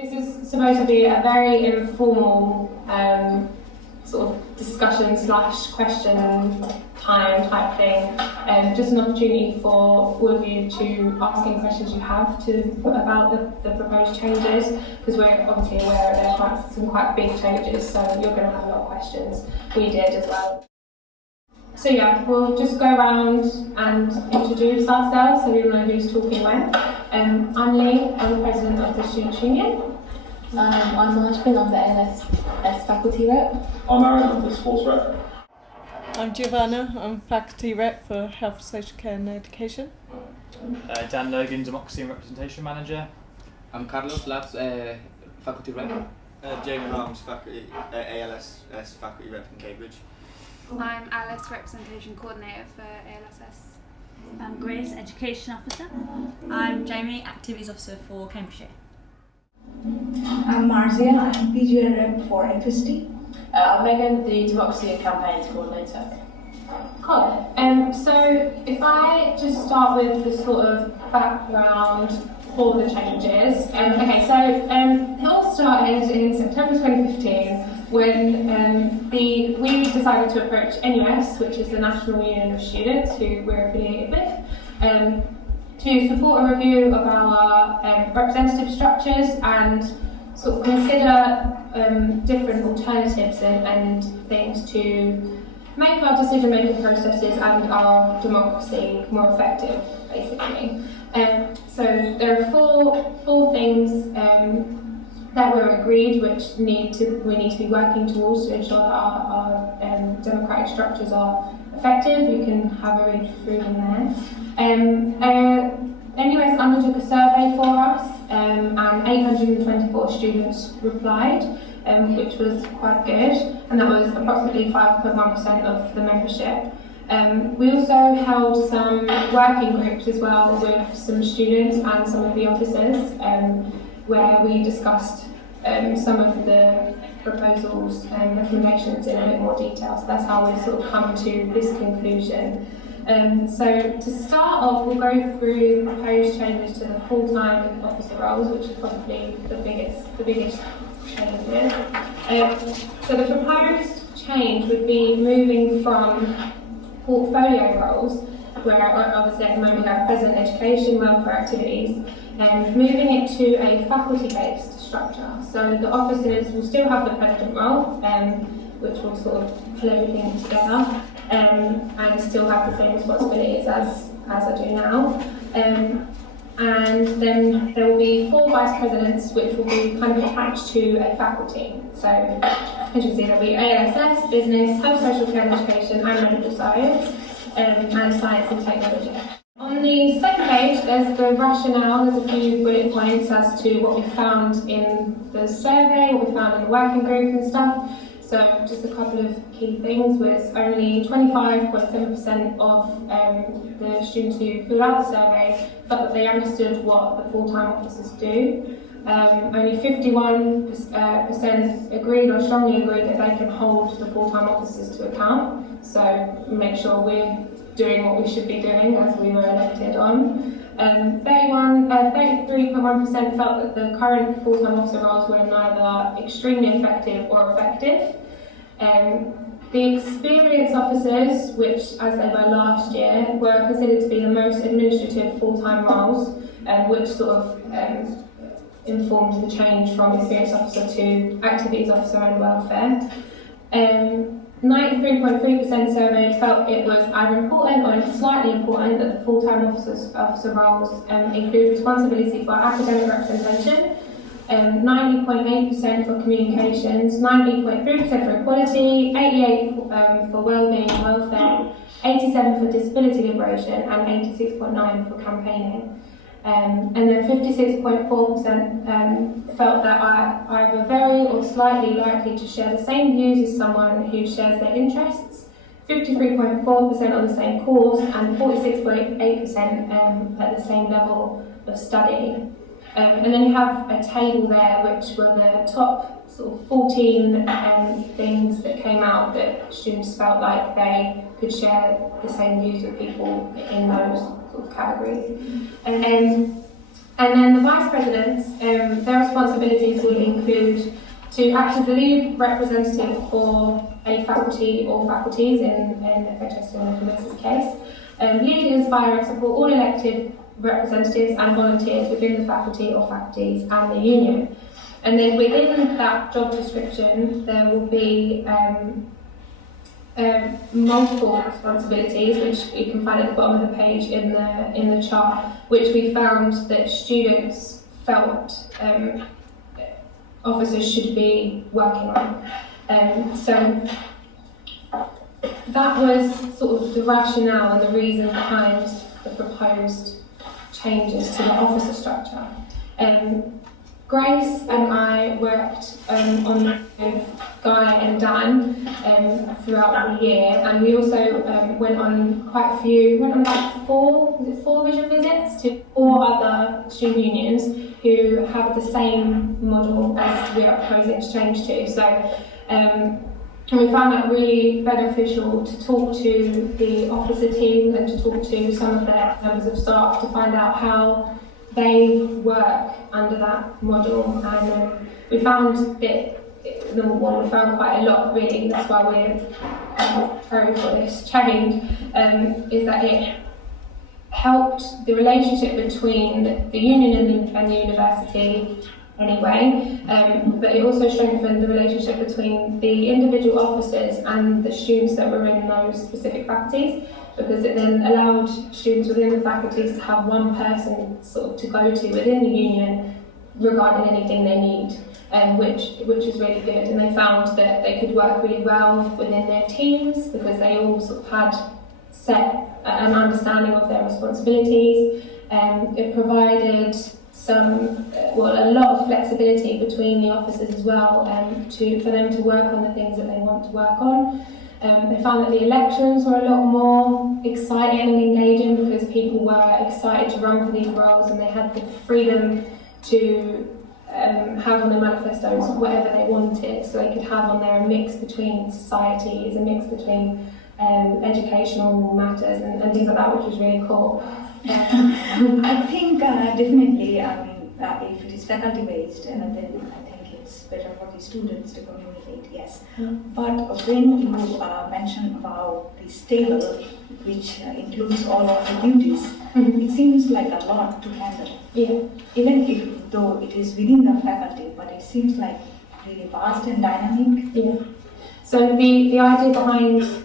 This is supposed to be a very informal sort of discussion / question time type thing. Just an opportunity for all of you to ask any questions you have about the proposed changes, because we're obviously aware that there are some quite big changes, so you're going to have a lot of questions. We did as well. So yeah, we'll just go around and introduce ourselves so we know who's talking when. I'm Lee, I'm the President of the Students' Union. I'm Marjbin, I'm the ALS faculty rep. I'm Aaron, I'm the sports rep. I'm Giovanna, I'm faculty rep for Health, Social Care and Education. Dan Logan, Democracy and Representation Manager. I'm Carlos Labs, faculty rep. Jamie Harms, ALS faculty rep in Cambridge. I'm Alice, Representation Coordinator for ALSS. I'm Grace, Education Officer. I'm Jamie, Activities Officer for Cambridgeshire. I'm Marzia, I'm PGA rep for Electricity. I'm Megan, the Democracy and Campaigns Coordinator. Cool. So if I just start with the sort of background for the changes. It all started in September 2015 when we decided to approach NUS, which is the National Union of Students who we're affiliated with, to support a review of our representative structures and sort of consider different alternatives and things to make our decision-making processes and our democracy more effective, basically. So there are four things that were agreed, which we need to be working towards to ensure that our democratic structures are effective. You can have a read through them there. NUS undertook a survey for us, and 824 students replied, which was quite good, and that was approximately 5.1% of the membership. We also held some working groups as well with some students and some of the officers, where we discussed some of the proposals and recommendations in a bit more detail. So that's how we sort of come to this conclusion. So to start off, we'll go through the proposed changes to the full-time officer roles, which is probably the biggest changes. So the proposed change would be moving from portfolio roles, where obviously at the moment we have present education, welfare activities, and moving it to a faculty-based structure. So the officers will still have the president role, which will sort of pull everything together, and still have the same responsibilities as I do now. And then there will be 4 vice presidents, which will be kind of attached to a faculty. So as you can see, there'll be ALSS, business, health, social care and education, and medical science, and science and technology. On the second page, there's the rationale. There's a few bullet points as to what we found in the survey, what we found in the working group and stuff. So just a couple of key things was only 25.7% of the students who filled out the survey felt that they understood what the full-time officers do. Only 51% agreed or strongly agreed that they can hold the full-time officers to account. So make sure we're doing what we should be doing as we were elected on. 33.1% felt that the current full-time officer roles were neither extremely effective or effective. The experienced officers, which as they were last year, were considered to be the most administrative full-time roles, which sort of informed the change from experienced officer to activities officer and welfare. 93.3% surveyed felt it was either important or slightly important that the full-time officer roles include responsibility for academic representation, 90.8% for communications, 90.3% for equality, 88% for wellbeing and welfare, 87% for disability liberation, and 86.9% for campaigning. And then 56.4% felt that are either very or slightly likely to share the same views as someone who shares their interests, 53.4% on the same course, and 46.8% at the same level of study. And then you have a table there which were the top sort of 14 things that came out that students felt like they could share the same views with people in those sort of categories. And And then the vice presidents, their responsibilities will include to act as the lead representative for a faculty or faculties in FHS or FMS's case, lead, inspire and support all elected representatives and volunteers within the faculty or faculties and the union. And then within that job description, there will be multiple responsibilities, which you can find at the bottom of the page in the chart, which we found that students felt officers should be working on. So that was sort of the rationale and the reason behind the proposed changes to the officer structure. Grace and I worked on this with Guy and Dan throughout the year, and we also went on about four vision visits to 4 other student unions who have the same model as we are proposing to change to. So we found that really beneficial to talk to the officer team and to talk to some of their members of staff to find out how they work under that model, and we found that we found quite a lot really. That's why we're very for this change, is that it helped the relationship between the union and the university anyway, but it also strengthened the relationship between the individual officers and the students that were in those specific faculties, because it then allowed students within the faculties to have one person sort of to go to within the union regarding anything they need, which is really good. And they found that they could work really well within their teams because they all sort of had set an understanding of their responsibilities. It provided a lot of flexibility between the officers as well, for them to work on the things that they want to work on. They found that the elections were a lot more exciting and engaging because people were excited to run for these roles and they had the freedom to have on their manifestos whatever they wanted. So they could have on there a mix between societies, a mix between educational matters and things like that, which was really cool. I think definitely if it is faculty based, then I think it's better for the students to communicate, yes. But when you mention about this table, which includes all of the duties, it seems like a lot to handle. Yeah. Even though it is within the faculty, but it seems like really vast and dynamic. Yeah. So the idea behind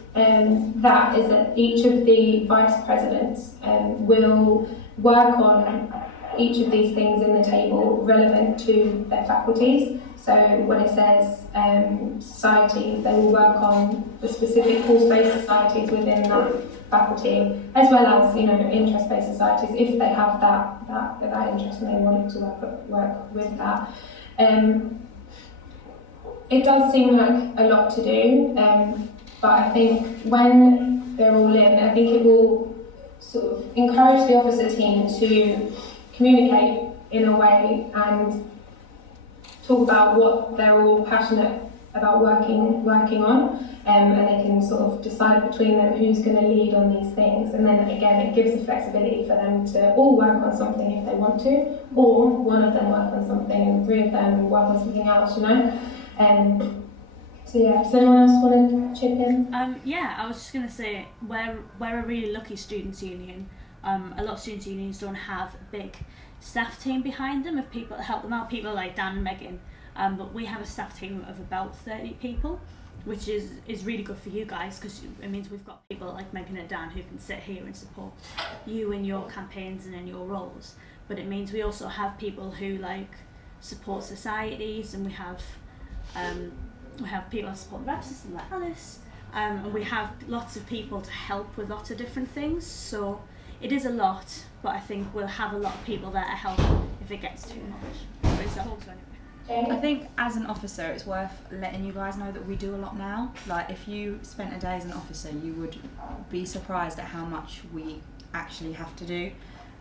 that is that each of the vice presidents will work on each of these things in the table relevant to their faculties. So when it says societies, they will work on the specific course-based societies within that faculty, as well as interest-based societies if they have that interest and they want to work with that. It does seem like a lot to do, but I think when they're all in, I think it will sort of encourage the officer team to communicate in a way and talk about what they're all passionate about working on, and they can sort of decide between them who's going to lead on these things. And then again, it gives the flexibility for them to all work on something if they want to, or one of them work on something and 3 of them work on something else, So yeah, does anyone else want to chip in? Yeah, I was just going to say, we're a really lucky students' union. A lot of students' unions don't have a big staff team behind them of people that help them out, people like Dan and Megan, but we have a staff team of about 30 people, which is really good for you guys, because it means we've got people like Megan and Dan who can sit here and support you in your campaigns and in your roles, but it means we also have people who support societies, and we have people that support the rep system like Alice, and we have lots of people to help with lots of different things. So it is a lot, but I think we'll have a lot of people there to help if it gets too much. I think as an officer, it's worth letting you guys know that we do a lot now. Like, if you spent a day as an officer, you would be surprised at how much we actually have to do.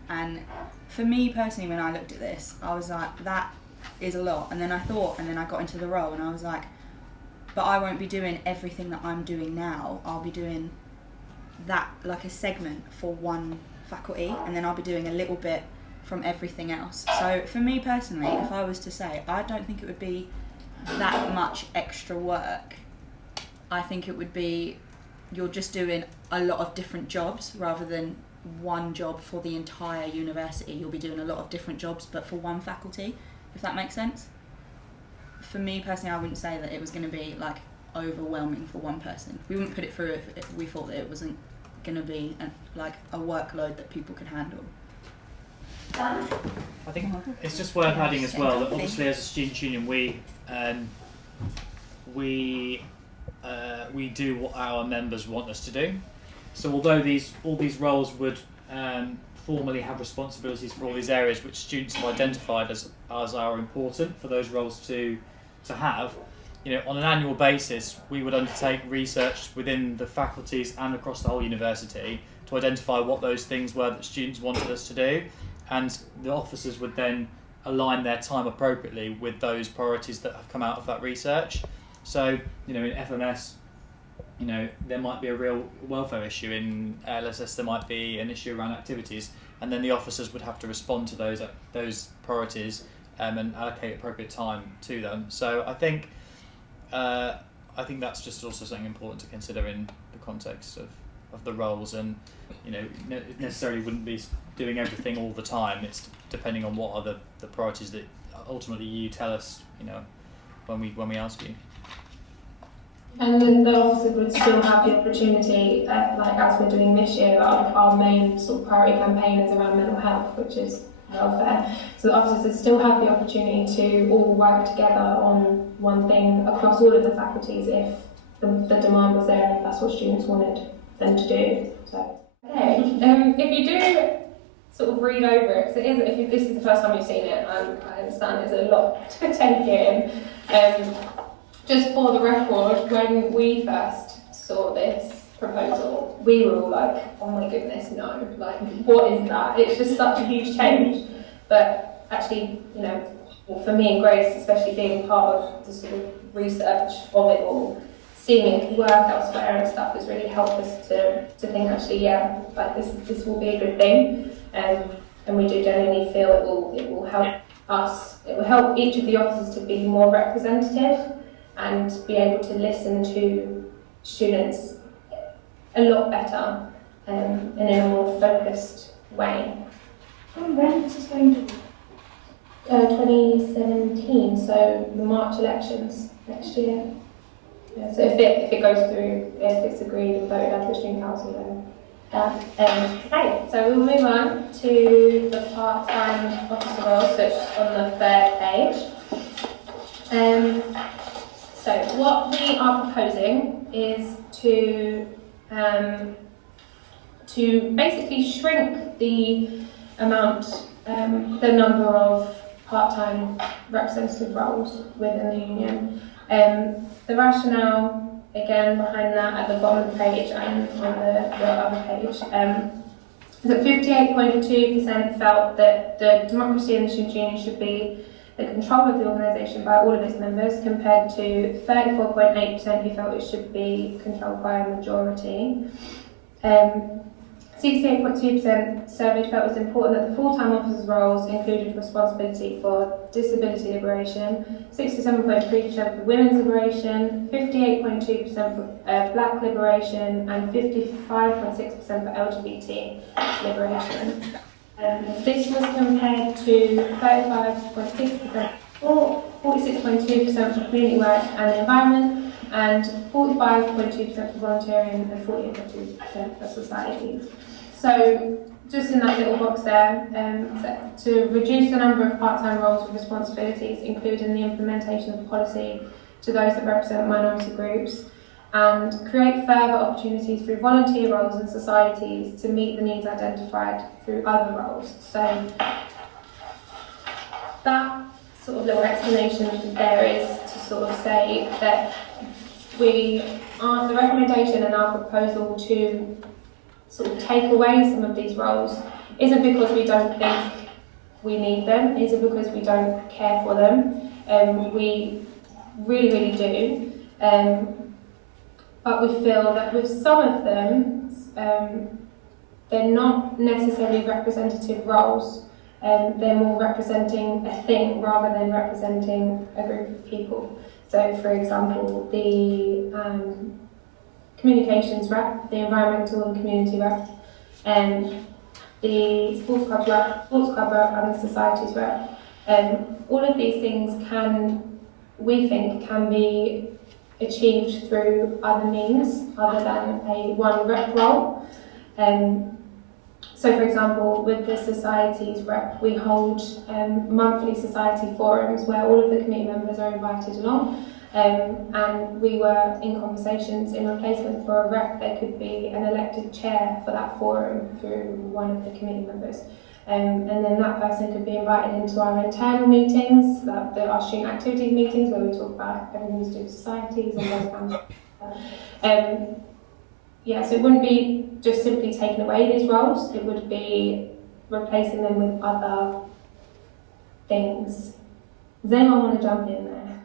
And for me personally, when I looked at this, I was like, that is a lot. And then I got into the role and I was like, but I won't be doing everything that I'm doing now. I'll be doing that like a segment for one faculty, and then I'll be doing a little bit from everything else. So for me personally, if I was to say, I don't think it would be that much extra work. I think it would be, you're just doing a lot of different jobs rather than one job for the entire university. You'll be doing a lot of different jobs but for one faculty, if that makes sense. For me personally, I wouldn't say that it was going to be like overwhelming for one person. We wouldn't put it through if we thought that it wasn't going to be like a workload that people could handle. I think it's just worth adding as well that obviously as a student union we do what our members want us to do. So although all these roles would formally have responsibilities for all these areas which students have identified as are important for those roles to have, on an annual basis we would undertake research within the faculties and across the whole university to identify what those things were that students wanted us to do, and the officers would then align their time appropriately with those priorities that have come out of that research. So, in FMS, there might be a real welfare issue. In LSS, there might be an issue around activities, and then the officers would have to respond to those priorities and allocate appropriate time to them. So I think that's just also something important to consider in the context of the roles, and it necessarily wouldn't be doing everything all the time. It's depending on what are the priorities that ultimately you tell us, when we ask you. And the officers would still have the opportunity, like as we're doing this year, our main sort of priority campaign is around mental health, which is welfare. So the officers would still have the opportunity to all work together on one thing across all of the faculties if the demand was there and if that's what students wanted them to do. So, okay. If you do sort of read over it, because if this is the first time you've seen it, and I understand there's a lot to take in. Just for the record, when we first saw this proposal, we were all like, oh my goodness, no, like, what is that? It's just such a huge change. But actually, for me and Grace, especially being part of the sort of research of it all, seeing it work elsewhere and stuff has really helped us to think, actually, yeah, like this will be a good thing. And we do genuinely feel it will help us, it will help each of the officers to be more representative and be able to listen to students a lot better and in a more focused way. When is this going to be? 2017, so the March elections next year. Yeah, so if it goes through, if it's agreed and voted out for student council, then okay, so we'll move on to the part-time officer role, so it's on the third page. So what we are proposing is to basically shrink the amount, the number of part-time representative roles within the union. The rationale, again, behind that at the bottom of the page and on the other page, is that 58.2% felt that the democracy in the student union should be the control of the organisation by all of its members, compared to 34.8% who felt it should be controlled by a majority. 68.2% surveyed felt it was important that the full-time officers' roles included responsibility for disability liberation, 67.3% for women's liberation, 58.2% for black liberation, and 55.6% for LGBT liberation. This was compared to 35.6% for 46.2% for community work and the environment, and 45.2% for volunteering and 48.2% for society. So, just in that little box there, to reduce the number of part-time roles with responsibilities, including the implementation of policy to those that represent minority groups, and create further opportunities through volunteer roles in societies to meet the needs identified through other roles. So that sort of little explanation there is to sort of say that the recommendation and our proposal to sort of take away some of these roles isn't because we don't think we need them, isn't because we don't care for them. We really, really do. But we feel that with some of them, they're not necessarily representative roles they're more representing a thing rather than representing a group of people. So, for example, the communications rep, the environmental and community rep, the sports club rep, and the societies rep. All of these things we think can be achieved through other means other than a one rep role. So, for example, with the societies rep, we hold monthly society forums where all of the committee members are invited along. And we were in conversations in replacement for a rep. There could be an elected chair for that forum through one of the committee members. And then that person could be invited into our internal meetings, our student activities meetings, where we talk about everything to do with societies and those kinds of stuff. Yeah, so it wouldn't be just simply taking away these roles, it would be replacing them with other things. Does anyone want to jump in there?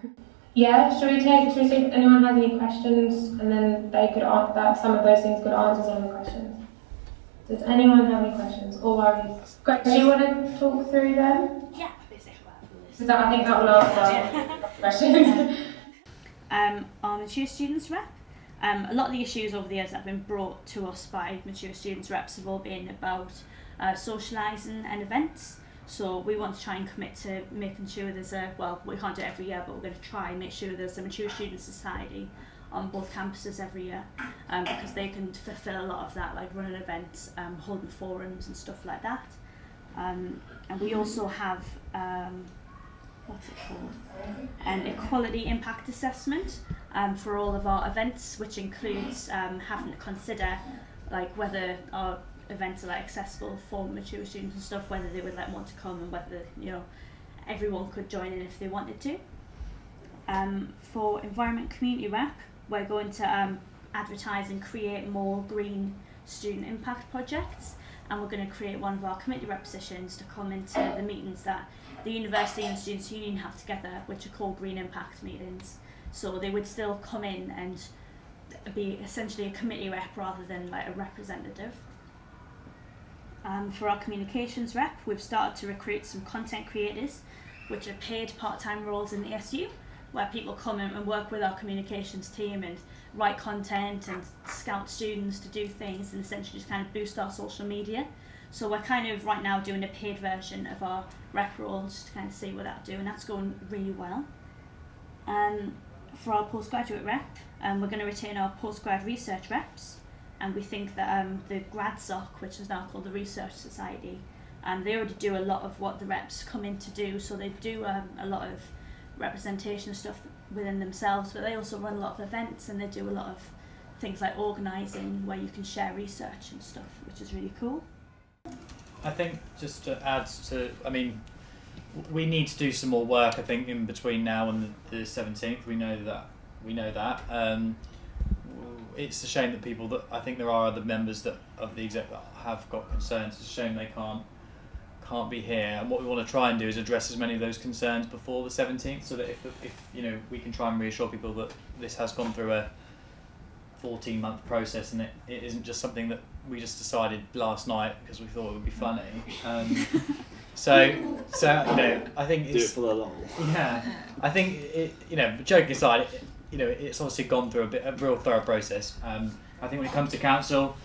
Yeah, should we see if anyone has any questions, and then they could answer that. Some of those things could answer some of the questions. Does anyone have any questions or worries? Greg, do you want to talk through them? Yeah. Because I think that will answer questions. Our mature students rep. A lot of the issues over the years that have been brought to us by mature students reps have all been about socialising and events. So we want to try and commit to making sure there's we can't do it every year, but we're going to try and make sure there's a mature student society on both campuses every year, because they can fulfil a lot of that, like running events, holding forums and stuff like that. And we also have what's it called? An equality impact assessment for all of our events, which includes having to consider like whether our events are like accessible for mature students and stuff, whether they would want to come, and whether everyone could join in if they wanted to. For environment community rep, we're going to advertise and create more green student impact projects, and we're going to create one of our committee rep positions to come into the meetings that the university and students' union have together, which are called green impact meetings. So they would still come in and be essentially a committee rep rather than like a representative. For our communications rep, we've started to recruit some content creators, which are paid part-time roles in the SU, where people come in and work with our communications team and write content and scout students to do things and essentially just kind of boost our social media. So we're kind of right now doing a paid version of our rep role just to kind of see what that'll do, and that's going really well. For our postgraduate rep, we're going to retain our postgrad research reps. And we think that the GradSoc, which is now called the Research Society, they already do a lot of what the reps come in to do. So they do a lot of representation stuff within themselves, but they also run a lot of events, and they do a lot of things like organising where you can share research and stuff, which is really cool. I think just to add to, we need to do some more work. I think in between now and the 17th, we know that. It's a shame that I think there are other members of the exec that have got concerns. It's a shame they can't be here. And what we want to try and do is address as many of those concerns before the 17th, so that if we can try and reassure people that this has gone through a 14-month process, and it isn't just something that we just decided last night because we thought it would be funny. So I think it's do it for the long. Yeah, I think joking aside, it's obviously gone through a real thorough process. I think when it comes to council,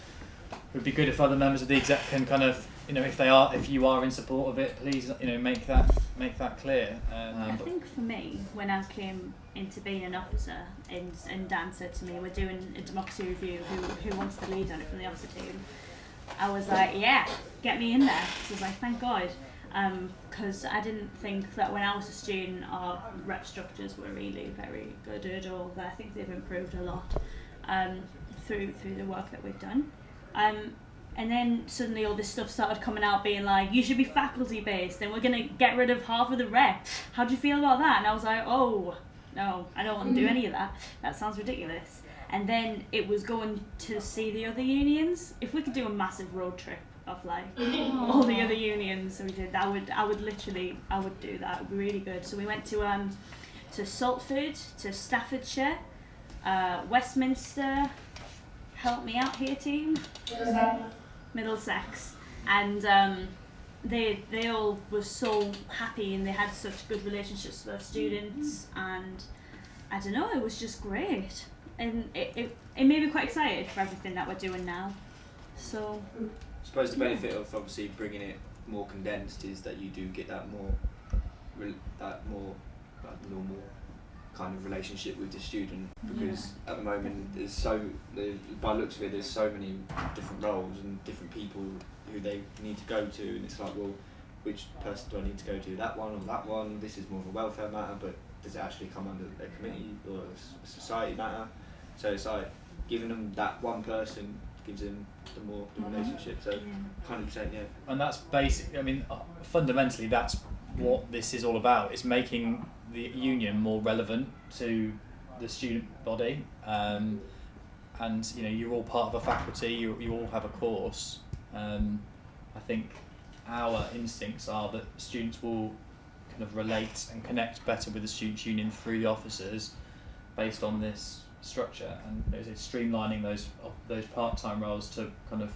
it would be good if other members of the exec can kind of, if you are in support of it, please, make that clear. I think for me, when I came into being an officer, and Dan said to me, we're doing a democracy review, who wants to lead on it from the officer team? I was like, yeah, get me in there. So I was like, thank God. Because I didn't think that when I was a student our rep structures were really very good at all, but I think they've improved a lot through the work that we've done. And then suddenly all this stuff started coming out being like, you should be faculty based and we're going to get rid of half of the rep. How do you feel about that? And I was like, oh, no, I don't want to do any of that. That sounds ridiculous. And then it was going to see the other unions. If we could do a massive road trip of like all the other unions, so we did. I would do that. It would be really good. So we went to Salford, to Staffordshire, Westminster. Help me out here, team. Middlesex. Middlesex, and they all were so happy and they had such good relationships with their students, and I don't know, it was just great, and it made me quite excited for everything that we're doing now. So I suppose the benefit of obviously bringing it more condensed is that you do get that more like, normal kind of relationship with the student, because at the moment by the looks of it, there's so many different roles and different people who they need to go to, and it's like, well, which person do I need to go to? That one or that one? This is more of a welfare matter, but does it actually come under a committee or a society matter? So it's like giving them that one person gives them the relationship. So 100%, yeah. And that's basic. I mean, fundamentally, that's what this is all about. It's making the union more relevant to the student body, and you know, you're all part of a faculty. You all have a course. I think our instincts are that students will kind of relate and connect better with the students' union through the officers, based on this structure, and it's streamlining those part-time roles to kind of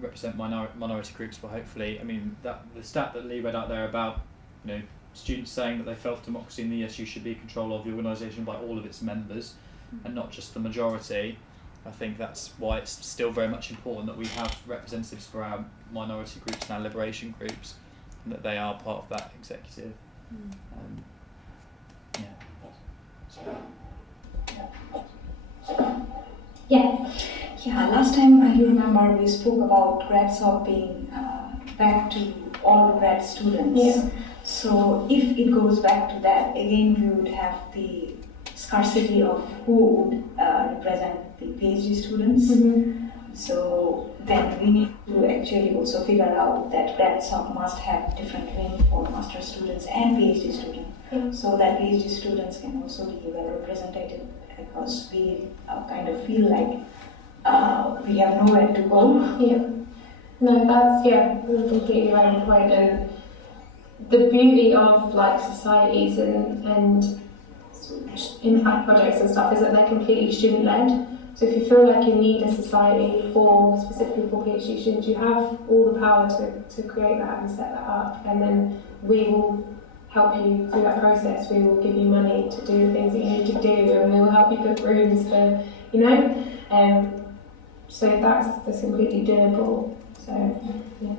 represent minority groups. But hopefully, I mean, that the stat that Lee read out there about, you know, students saying that they felt democracy in the ESU should be in control of the organisation by all of its members and not just the majority. I think that's why it's still very much important that we have representatives for our minority groups and our liberation groups, and that they are part of that executive. Yeah, last time you remember we spoke about GradSoc being back to all grad students. Yeah. So if it goes back to that, again we would have the scarcity of who would represent the PhD students. So then we need to actually also figure out that GradSoc must have different wing for master students and PhD students, so that PhD students can also be well represented, because we kind of feel like we have nowhere to go. Yeah. No, that's completely right on point. And the beauty of like societies and impact projects and stuff is that they're completely student led. So if you feel like you need a society specifically for PhD students, you have all the power to create that and set that up, and then we will help you through that process. We will give you money to do the things that you need to do, and we will help you book rooms for, you know. So that's completely doable. So yeah.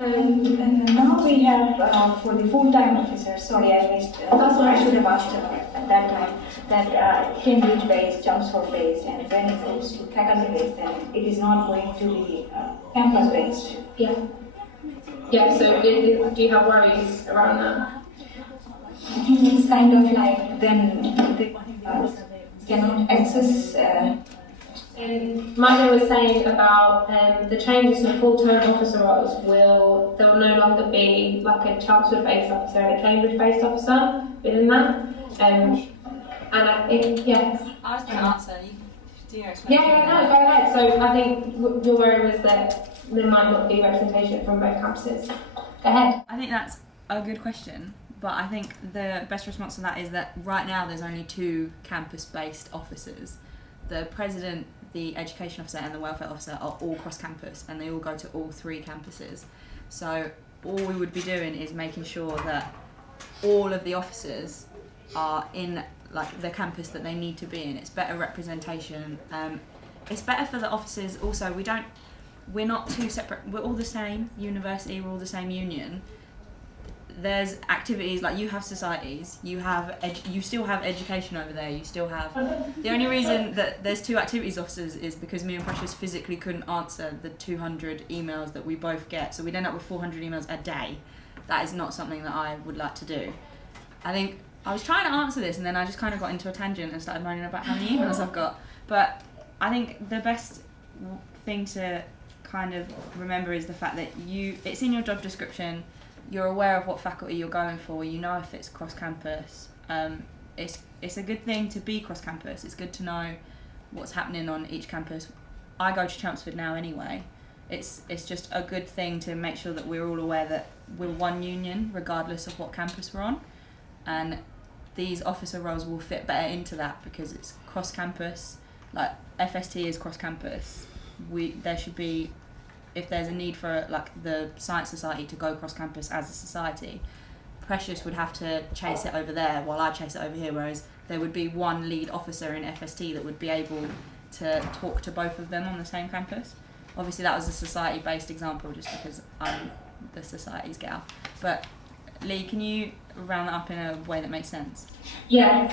And now we have for the full-time officers. Sorry, I missed. That's what I should have asked at that time. That Cambridge-based, Chelmsford-based, and when it goes to faculty-based, then it is not going to be campus-based. Yeah. Yeah. So do you have worries around that? I think it's kind of like then they cannot access. And Milo was saying about the changes in full-time officer roles there will no longer be like a Chelmsford-based officer and a Cambridge-based officer within that. And I think, yes. I was going to answer. You do your explanation. No, go ahead. So I think your worry was that there might not be representation from both campuses. Go ahead. I think that's a good question, but I think the best response to that is that right now there's only 2 campus-based officers. The president, the education officer and the welfare officer are all cross-campus, and they all go to all 3 campuses. So all we would be doing is making sure that all of the officers are in like the campus that they need to be in. It's better representation. It's better for the officers also. We're not too separate. We're all the same university, we're all the same union. There's activities, like you have societies, you still have education over there, you still have... The only reason that there's 2 activities officers is because me and Precious physically couldn't answer the 200 emails that we both get, so we'd end up with 400 emails a day. That is not something that I would like to do. I think I was trying to answer this and then I just kind of got into a tangent and started moaning about how many emails I've got. But I think the best thing to kind of remember is the fact that it's in your job description. You're aware of what faculty you're going for, you know if it's cross-campus. It's a good thing to be cross-campus, it's good to know what's happening on each campus. I go to Chelmsford now anyway. It's just a good thing to make sure that we're all aware that we're one union regardless of what campus we're on. And these officer roles will fit better into that because it's cross-campus. Like FST is cross-campus. There should be if there's a need for like the Science Society to go cross campus as a society, Precious would have to chase it over there while I chase it over here, whereas there would be one lead officer in FST that would be able to talk to both of them on the same campus. Obviously that was a society-based example just because I'm the society's gal. But Lee, can you round that up in a way that makes sense? Yes,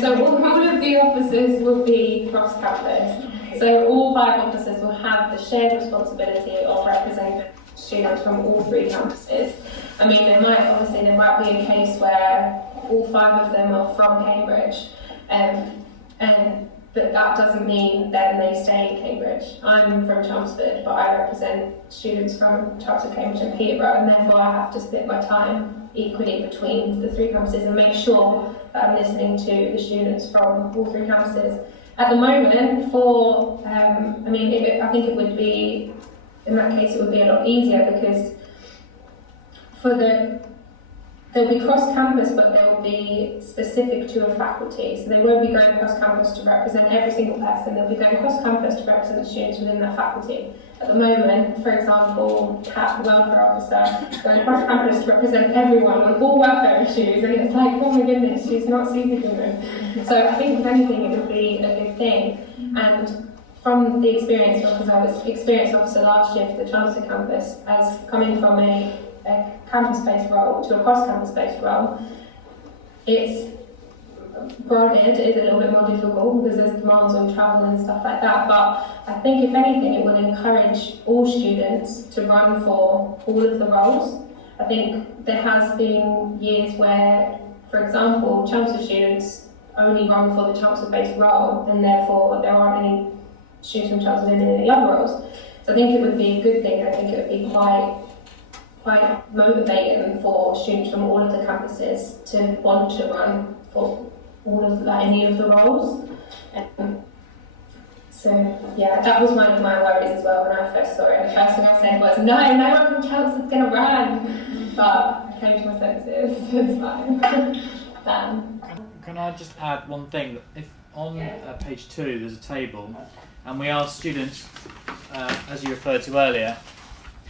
so all of the officers will be cross-campus. So all 5 officers will have the shared responsibility of representing students from all 3 campuses. I mean, there might be a case where all 5 of them are from Cambridge, but that doesn't mean then they stay in Cambridge. I'm from Chelmsford, but I represent students from Chelmsford, Cambridge and Peterborough, and therefore I have to split my time equally between the 3 campuses and make sure that I'm listening to the students from all 3 campuses. At the moment, I think it would be, in that case, it would be a lot easier because they'll be cross-campus, but they'll be specific to a faculty. So they won't be going cross-campus to represent every single person. They'll be going cross-campus to represent the students within that faculty. At the moment, for example, Kat, the welfare officer, going cross-campus to represent everyone on all welfare issues, and it's like, oh my goodness, she's not superhuman. So I think, if anything, it would be a good thing. And from the experience, because I was experienced officer last year for the Chelmsford campus, as coming from a campus-based role to a cross-campus-based role, it's granted it is a little bit more difficult because there's demands on travel and stuff like that, but I think if anything it will encourage all students to run for all of the roles. I think there has been years where, for example, Chelmsford students only run for the Chelmsford-based role, and therefore there aren't any students from Chelmsford in any of the other roles. So I think it would be a good thing. I think it would be quite motivating for students from all of the campuses to want to run for all of any of the roles. So yeah, that was one of my worries as well when I first saw it. The first thing I said was, no one from Chelmsford's going to run. But I came to my senses, it's fine. Can I just add one thing? If on page 2 there's a table, and we asked students, as you referred to earlier,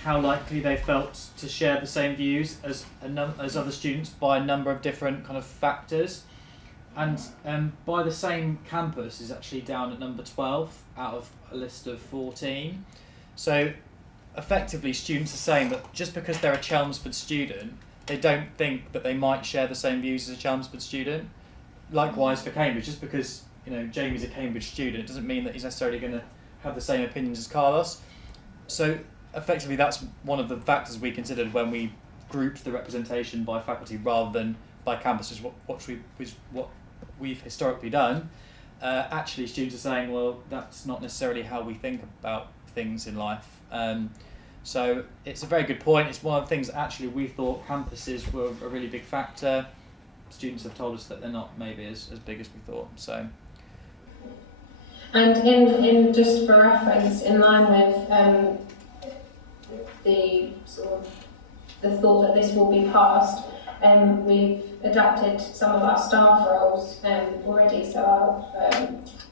how likely they felt to share the same views as other students by a number of different kind of factors. And by the same campus is actually down at number 12 out of a list of 14. So effectively students are saying that just because they're a Chelmsford student, they don't think that they might share the same views as a Chelmsford student. Likewise for Cambridge, just because Jamie's a Cambridge student, it doesn't mean that he's necessarily going to have the same opinions as Carlos. So effectively that's one of the factors we considered when we grouped the representation by faculty rather than by campus, which is what we've historically done. Actually students are saying, well, that's not necessarily how we think about things in life. So it's a very good point. It's one of the things that actually we thought campuses were a really big factor. Students have told us that they're not maybe as big as we thought. So. And in just for reference, in line with the thought that this will be passed, we've adapted some of our staff roles already. So our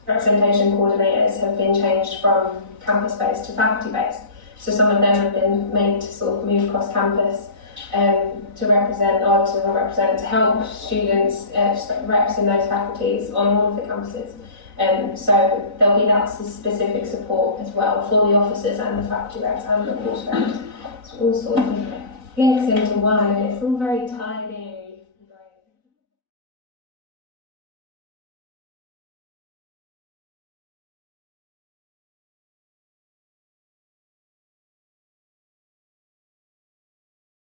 representation coordinators have been changed from campus-based to faculty-based. So some of them have been made to sort of move cross campus to help students, reps in those faculties on all of the campuses. So there'll be that specific support as well for the officers and the faculty reps and the course reps. So all sort of links into one, and it's all very tight.